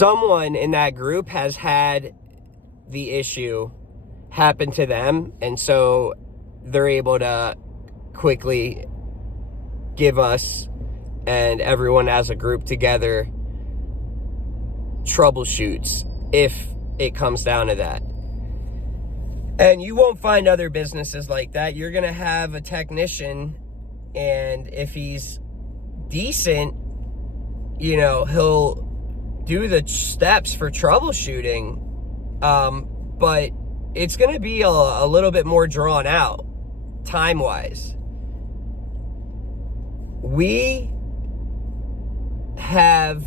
someone in that group has had the issue happen to them, and so they're able to quickly give us and everyone as a group together troubleshoots if it comes down to that. And you won't find other businesses like that. You're going to have a technician, and if he's decent, you know, he'll do the steps for troubleshooting, but it's going to be a little bit more drawn out time-wise. We have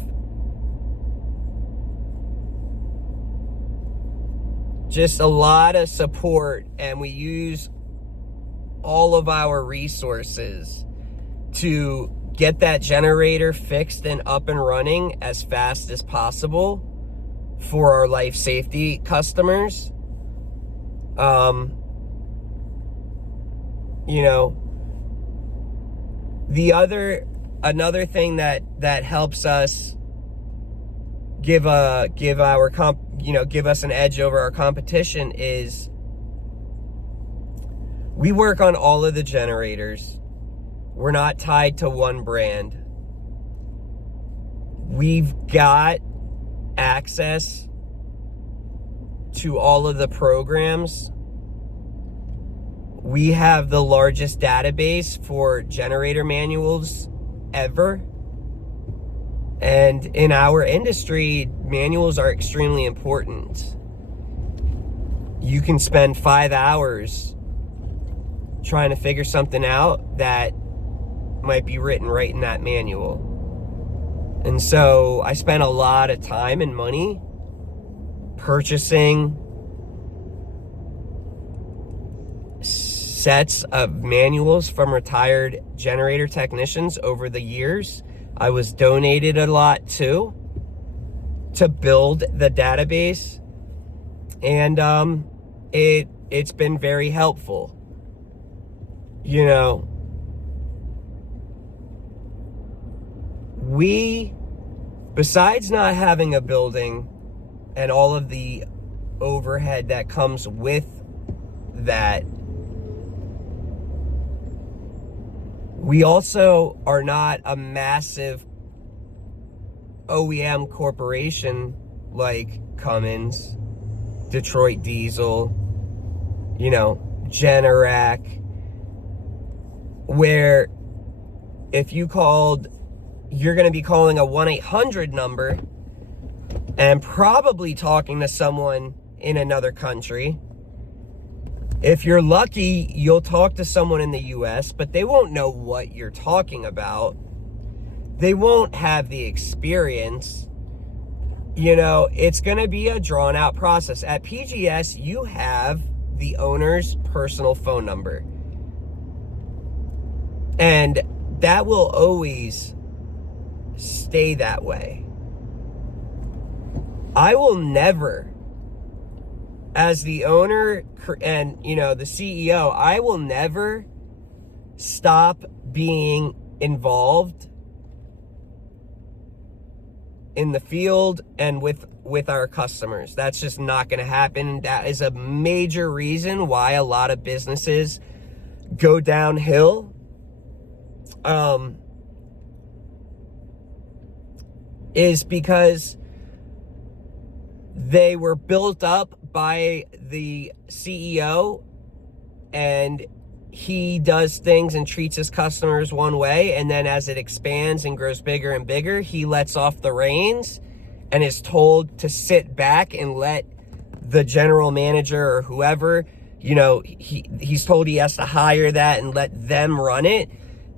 just a lot of support, and we use all of our resources to get that generator fixed and up and running as fast as possible for our life safety customers. You know, another thing that helps us give us an edge over our competition is we work on all of the generators. We're not tied to one brand. We've got access to all of the programs. We have the largest database for generator manuals ever. And in our industry, manuals are extremely important. You can spend 5 hours trying to figure something out that might be written right in that manual. And so I spent a lot of time and money purchasing sets of manuals from retired generator technicians over the years. I was donated a lot too to build the database, and it's been very helpful. You know, we, besides not having a building and all of the overhead that comes with that, we also are not a massive OEM corporation like Cummins, Detroit Diesel, you know, Generac, where if you called, you're going to be calling a 1-800 number and probably talking to someone in another country. If you're lucky, you'll talk to someone in the US, but they won't know what you're talking about. They won't have the experience. You know, it's going to be a drawn out process. At PGS, you have the owner's personal phone number. And that will always stay that way. I will never, as the owner and, you know, the CEO, I will never stop being involved in the field and with our customers. That's just not going to happen. That is a major reason why a lot of businesses go downhill. Is because they were built up by the CEO, and he does things and treats his customers one way, and then as it expands and grows bigger and bigger, he lets off the reins and is told to sit back and let the general manager or whoever, you know, he's told he has to hire that and let them run it.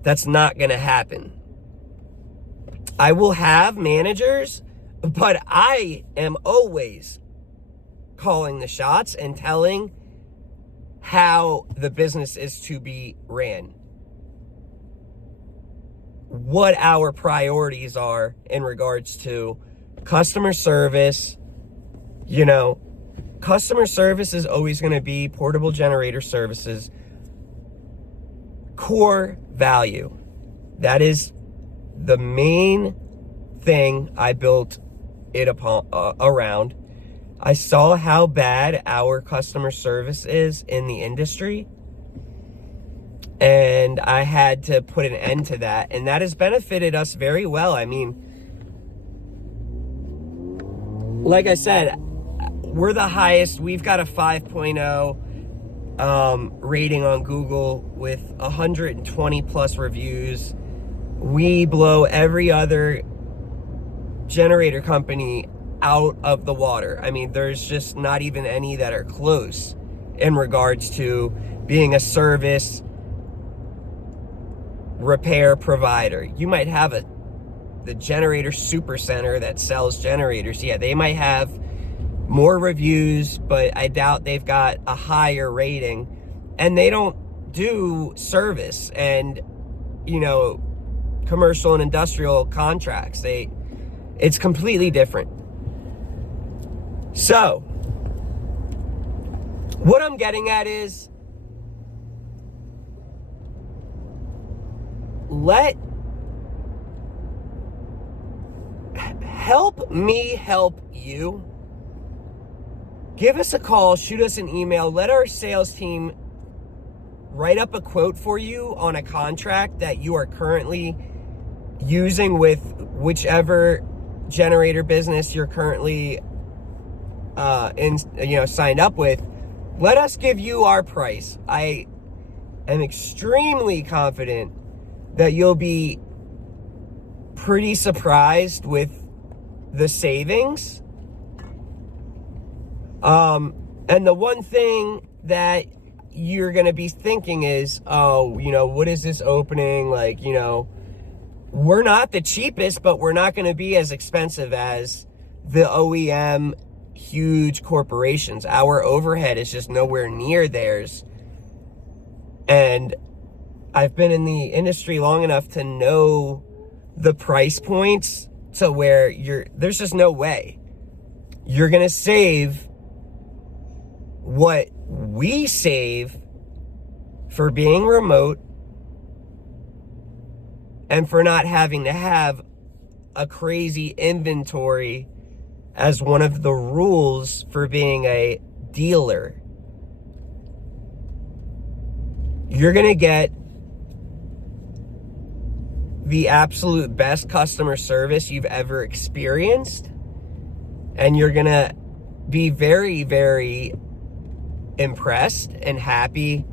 That's not going to happen. I will have managers, but I am always calling the shots and telling how the business is to be ran, what our priorities are in regards to customer service. You know, customer service is always going to be Portable Generator Services' core value. That is the main thing I built around. I saw how bad our customer service is in the industry, and I had to put an end to that, and that has benefited us very well. I mean, like I said, we're the highest. We've got a 5.0 rating on Google with 120 plus reviews. We blow every other generator company out of the water. I mean, there's just not even any that are close in regards to being a service repair provider. You might have the Generator Super Center that sells generators. Yeah, they might have more reviews, but I doubt they've got a higher rating, and they don't do service and, you know, commercial and industrial contracts. It's completely different. So what I'm getting at is, help me help you. Give us a call, shoot us an email, let our sales team write up a quote for you on a contract that you are currently using with whichever generator business you're currently signed up with. Let us give you our price. I am extremely confident that you'll be pretty surprised with the savings. And the one thing that you're going to be thinking is, oh, you know, what is this opening? Like, you know, we're not the cheapest, but we're not going to be as expensive as the OEM huge corporations. Our overhead is just nowhere near theirs. And I've been in the industry long enough to know the price points to where there's just no way you're going to save what we save for being remote and for not having to have a crazy inventory as one of the rules for being a dealer. You're going to get the absolute best customer service you've ever experienced, and you're going to be very, very impressed and happy.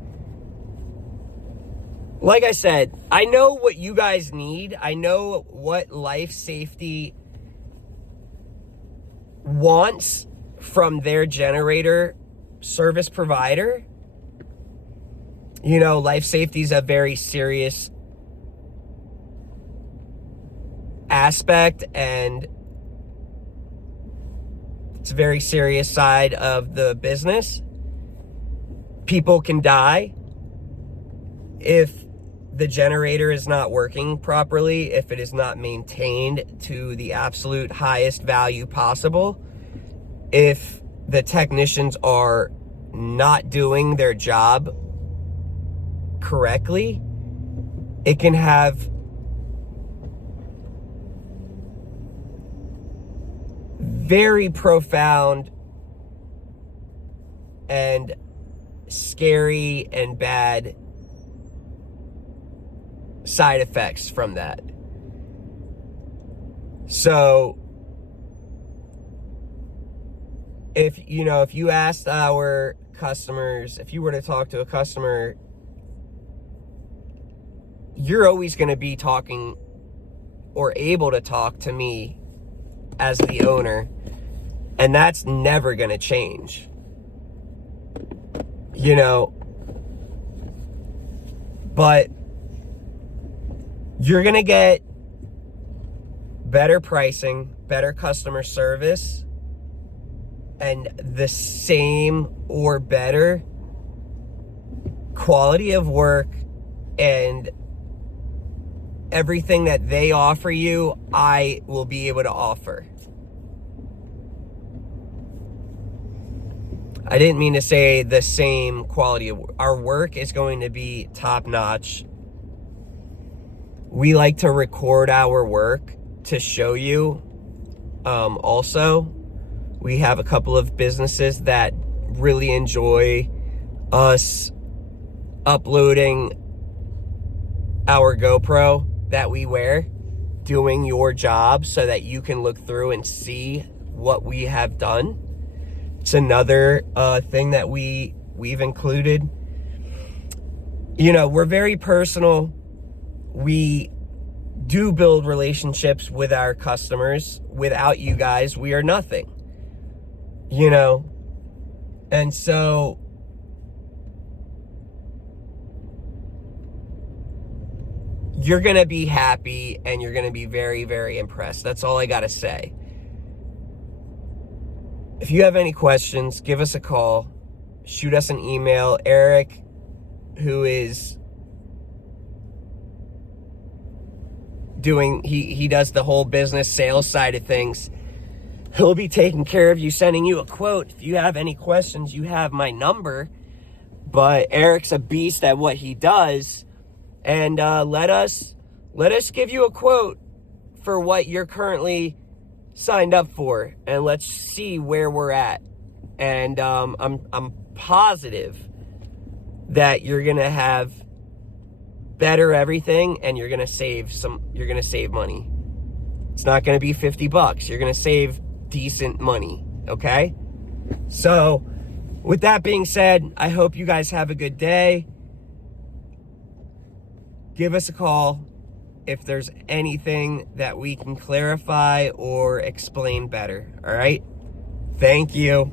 Like I said, I know what you guys need. I know what Life Safety wants from their generator service provider. You know, Life Safety is a very serious aspect, and it's a very serious side of the business. People can die if the generator is not working properly, if it is not maintained to the absolute highest value possible, if the technicians are not doing their job correctly. It can have very profound and scary and bad side effects from that. So if you asked our customers, if you were to talk to a customer, you're always going to be talking or able to talk to me as the owner, and that's never going to change. But you're going to get better pricing, better customer service, and the same or better quality of work, and everything that they offer you, I will be able to offer. I didn't mean to say the same quality of our work is going to be top notch. We like to record our work to show you Also, we have a couple of businesses that really enjoy us uploading our GoPro that we wear, doing your job so that you can look through and see what we have done. It's another thing that we've included. You know, we're very personal. We do build relationships with our customers. Without you guys, we are nothing. You know, and so you're going to be happy and you're going to be very, very impressed. That's all I got to say. If you have any questions, give us a call. Shoot us an email. Eric, who is doing, he does the whole business sales side of things. He'll be taking care of you, sending you a quote. If you have any questions, you have my number. But Eric's a beast at what he does. And let us give you a quote for what you're currently signed up for. And let's see where we're at. And I'm positive that you're going to have better everything and you're going to save money. It's not going to be $50. You're going to save decent money, okay? So, with that being said, I hope you guys have a good day. Give us a call if there's anything that we can clarify or explain better, all right? Thank you.